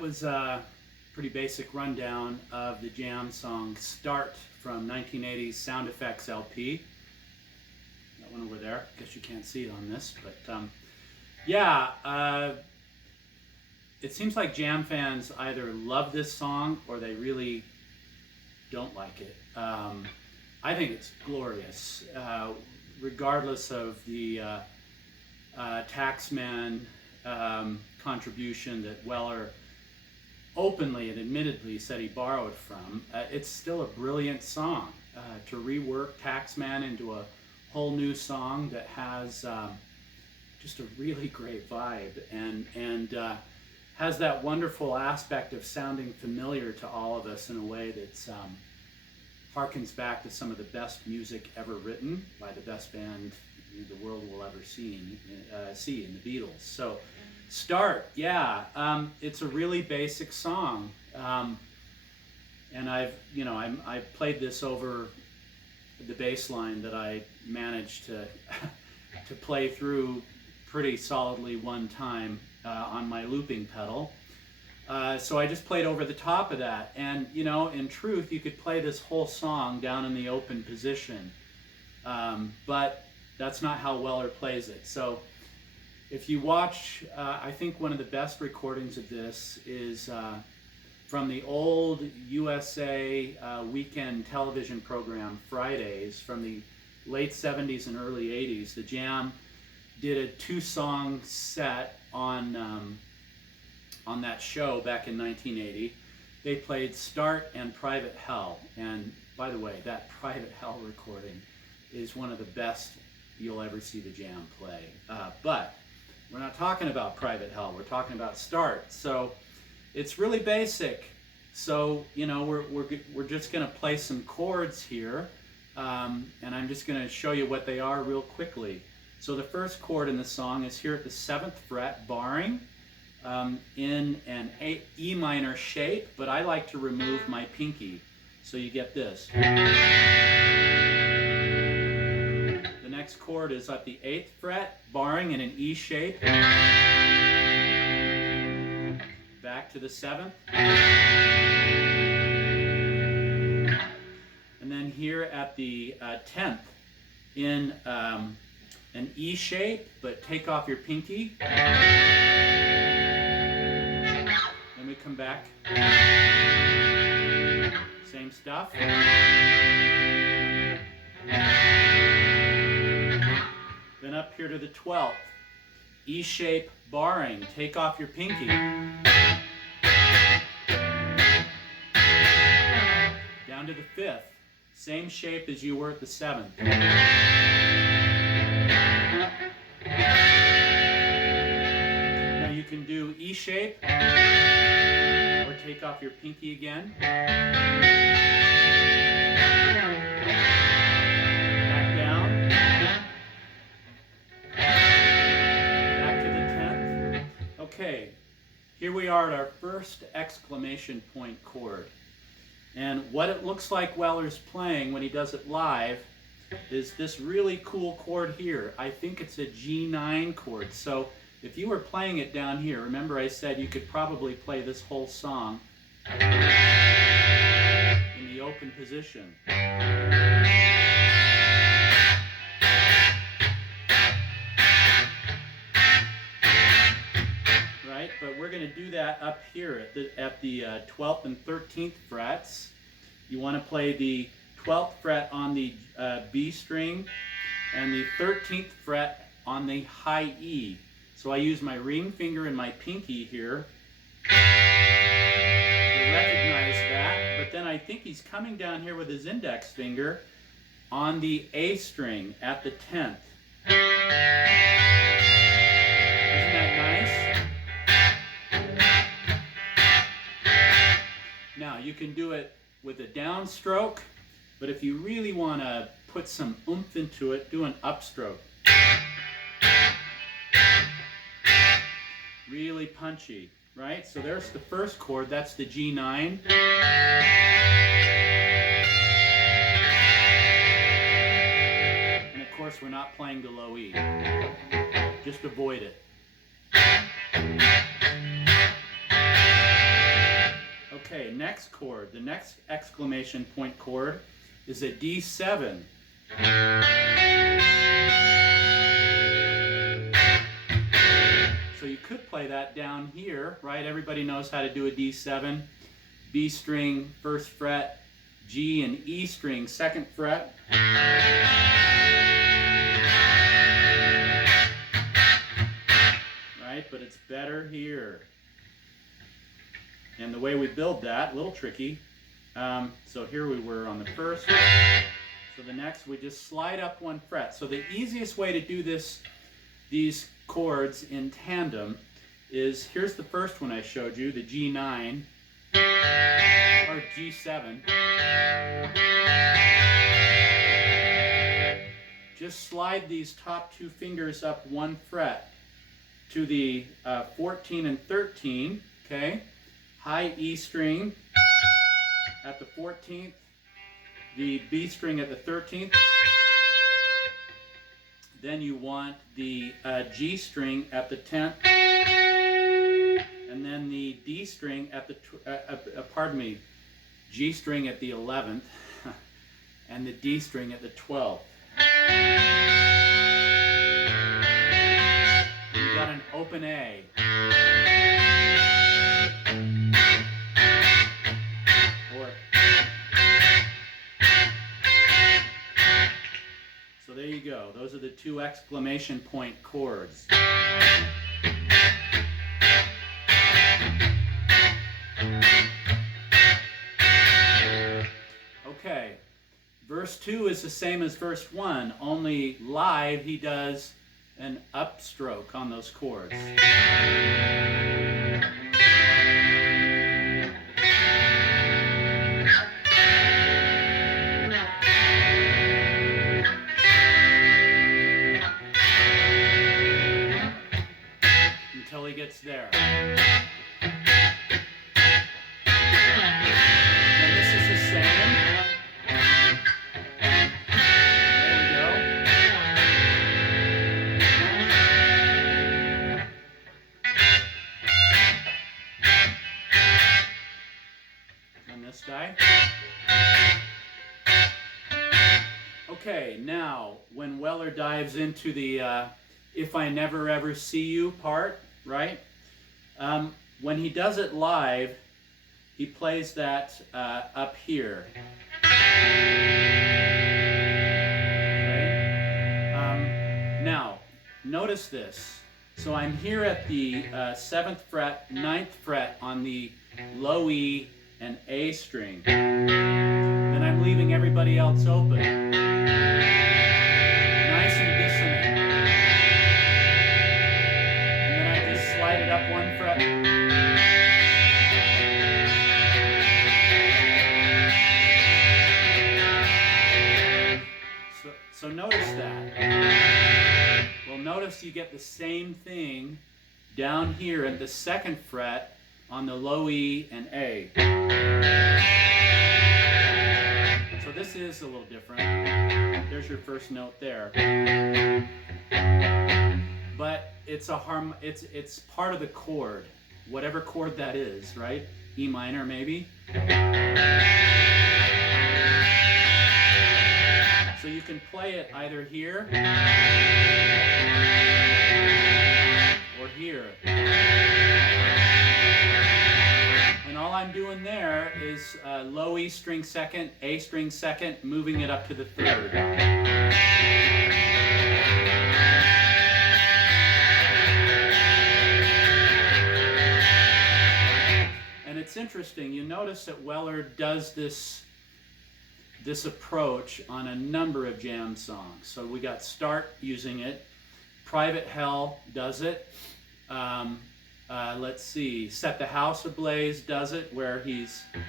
that was a pretty basic rundown of the Jam song Start from 1980's Sound Effects LP. That one over there. I guess you can't see it on this, but it seems like Jam fans either love this song or they really don't like it. I think it's glorious, regardless of the Taxman contribution that Weller openly and admittedly said he borrowed from. It's still a brilliant song. To rework Taxman into a whole new song that has just a really great vibe and has that wonderful aspect of sounding familiar to all of us in a way that's harkens back to some of the best music ever written by the best band the world will ever see in the Beatles. So Start, it's a really basic song, and I've played this over the bass line that I managed to to play through pretty solidly one time on my looping pedal. So I just played over the top of that, and in truth, you could play this whole song down in the open position, but that's not how Weller plays it. So if you watch, I think one of the best recordings of this is from the old USA weekend television program Fridays from the late 70s and early 80s. The Jam did a 2-song set on that show back in 1980. They played Start and Private Hell, and by the way, that Private Hell recording is one of the best you'll ever see the Jam play. But we're not talking about Private Hell, we're talking about Start. So it's really basic. So we're just going to play some chords here, and I'm just going to show you what they are real quickly. So the first chord in the song is here at the 7th fret, barring, in an E minor shape, but I like to remove my pinky. So you get this. The next chord is at the 8th fret, barring in an E shape. Back to the 7th. And then here at the 10th in an E shape, but take off your pinky. Then we come back. Same stuff. Then up here to the 12th. E shape, barring. Take off your pinky. Down to the 5th. Same shape as you were at the 7th. Now you can do E shape, or take off your pinky again. Back down. Back to the 10th. Okay, here we are at our first exclamation point chord. And what it looks like Weller's playing when he does it live is this really cool chord here. I think it's a G9 chord. So if you were playing it down here, remember I said you could probably play this whole song in the open position. Right? But we're going to do that up here at the 12th and 13th frets. You want to play the 12th fret on the B string and the 13th fret on the high E. So I use my ring finger and my pinky here to recognize that, but then I think he's coming down here with his index finger on the A string at the 10th. Isn't that nice? Now you can do it with a downstroke, but if you really want to put some oomph into it, do an upstroke. Really punchy, right? So there's the first chord, that's the G9. And of course we're not playing the low E. Just avoid it. Okay, next chord. The next exclamation point chord is a D7. So you could play that down here, right? Everybody knows how to do a D7. B string, first fret, G and E string, second fret. Right, but it's better here. And the way we build that, a little tricky. So here we were on the first. So the next, we just slide up one fret. So the easiest way to do this, these chords in tandem, is here's the first one I showed you, the G9 or G7. Just slide these top two fingers up one fret to the 14 and 13, okay? High E string at the 14th, the B string at the 13th. Then you want the G string at the 10th, and then the D string at the, G string at the 11th, and the D string at the 12th. You got an open A. So there you go. Those are the two exclamation point chords. Okay, verse 2 is the same as verse 1, only live he does an upstroke on those chords. Until he gets there. And this is the same. There we go. And this guy. Okay, now when Weller dives into the If I Never Ever See You part, right? When he does it live, he plays that up here. Okay? Now, notice this. So I'm here at the 7th fret, 9th fret on the low E and A string. Then I'm leaving everybody else open. Nice and dissonant. Slide it up one fret. So notice that. Well, notice you get the same thing down here at the 2nd fret on the low E and A. So this is a little different. There's your first note there. But it's part of the chord, whatever chord that is, right? E minor maybe. So you can play it either here or here. And all I'm doing there is low E string 2nd, A string 2nd, moving it up to the 3rd. And it's interesting, you notice that Weller does this approach on a number of jam songs. So we got Start using it, Private Hell does it, let's see, Set the House Ablaze does it, where he's, he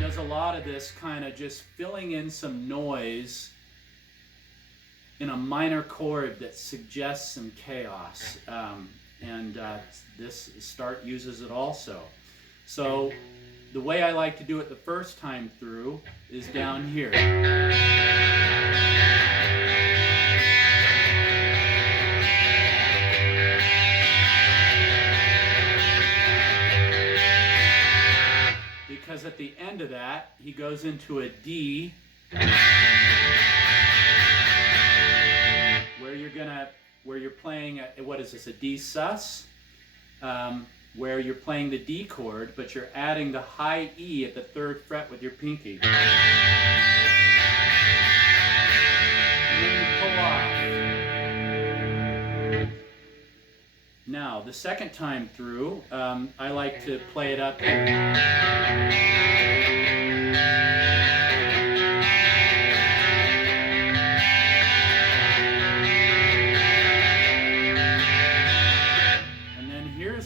does a lot of this kind of just filling in some noise in a minor chord that suggests some chaos. And this Start uses it also. So the way I like to do it the first time through is down here. because at the end of that, he goes into a D, where you're playing, what is this, a D sus? Where you're playing the D chord, but you're adding the high E at the 3rd fret with your pinky. And then you pull off. Now, the second time through, I like to play it up here.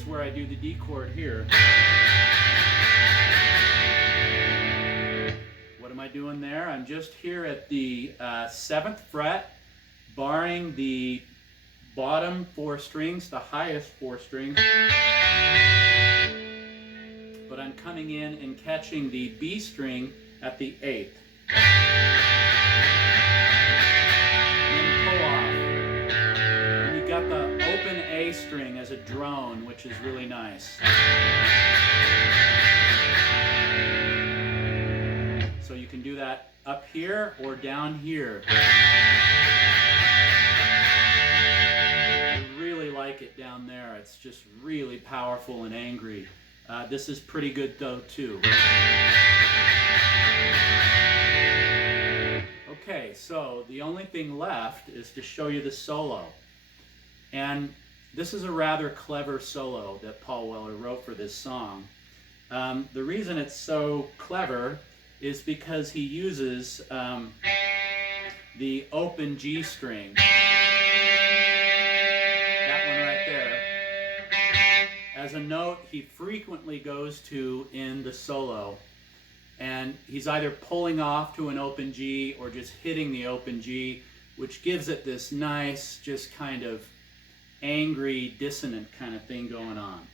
Where I do the D chord here. What am I doing there? I'm just here at the 7th fret, barring the bottom 4 strings, the highest 4 strings. But I'm coming in and catching the B string at the 8th. String as a drone, which is really nice. So you can do that up here or down here. I really like it down there. It's just really powerful and angry. This is pretty good though too. Okay, so the only thing left is to show you the solo. And this is a rather clever solo that Paul Weller wrote for this song. The reason it's so clever is because he uses the open G string. That one right there. As a note he frequently goes to in the solo. And he's either pulling off to an open G or just hitting the open G, which gives it this nice, just kind of angry, dissonant kind of thing going on.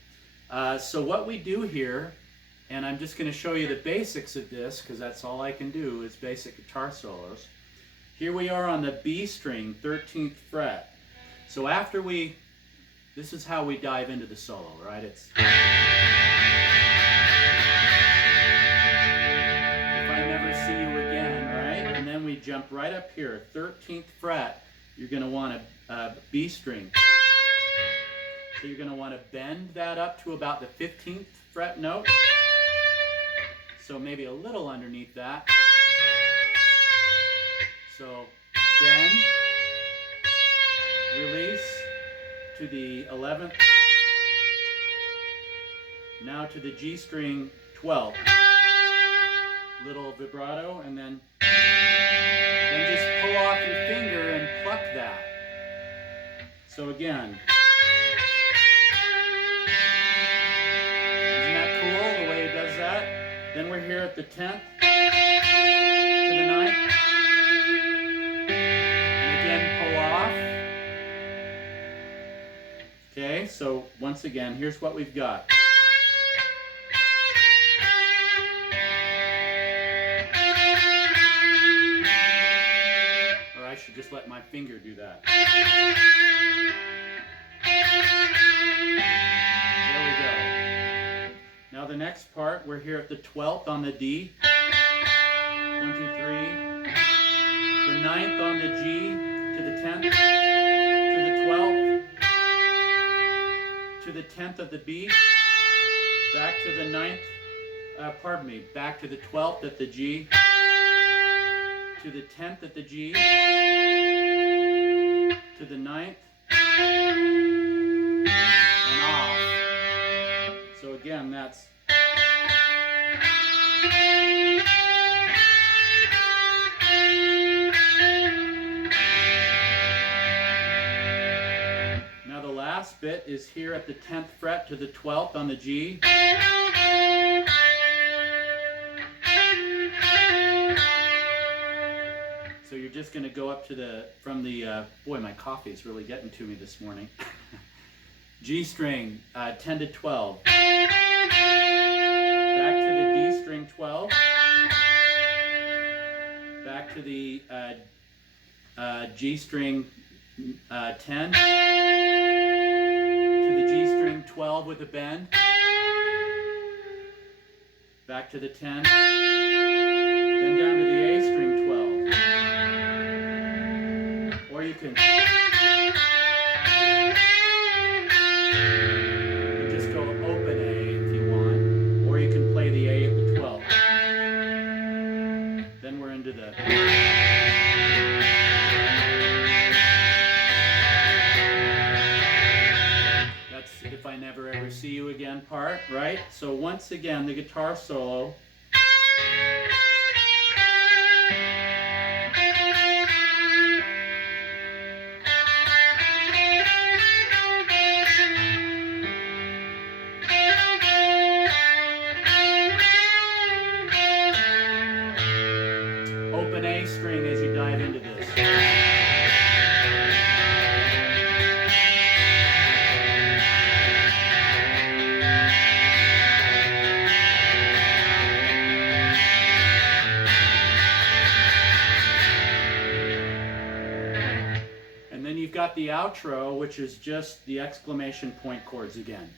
So what we do here, and I'm just going to show you the basics of this because that's all I can do is basic guitar solos. Here we are on the B string, 13th fret. So after this is how we dive into the solo, right? It's if I never see you again, right? And then we jump right up here, 13th fret. You're going to want a B string. So you're going to want to bend that up to about the 15th fret note. So maybe a little underneath that. So bend, release to the 11th. Now to the G string 12th. Little vibrato, and then just pull off your finger and pluck that. So again. Then we're here at the 10th to the 9th. And again, pull off. Okay, so once again, here's what we've got. Or I should just let my finger do that. Now the next part, we're here at the 12th on the D. 1, 2, 3. The 9th on the G to the 10th, to the 12th, to the 10th of the B, back to the 9th, back to the 12th at the G, to the 10th at the G, to the 9th, and off. So again, that's now the last bit is here at the 10th fret to the 12th on the G. So you're just going to go up to boy, my coffee is really getting to me this morning. G string, 10 to 12. Back to the D string 12. Back to the G string 10. To the G string 12 with a bend. back to the 10, then down to the A string 12. Or you can just go open A if you want, or you can play the A at the 12. Then we're into the If I Never Ever See You Again part, right? So once again, the guitar solo. Open A string as you dive into this. And then you've got the outro, which is just the exclamation point chords again.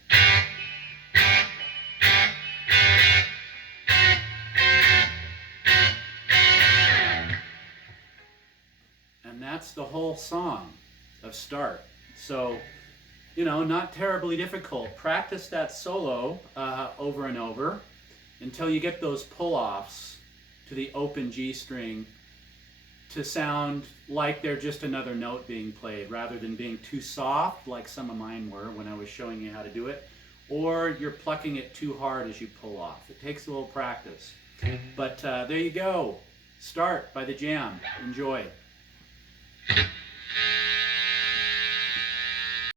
And that's the whole song of Start. So, you know, not terribly difficult. Practice that solo over and over until you get those pull-offs to the open G string to sound like they're just another note being played rather than being too soft like some of mine were when I was showing you how to do it, or you're plucking it too hard as you pull off. It takes a little practice. But there you go. Start by the Jam. Enjoy.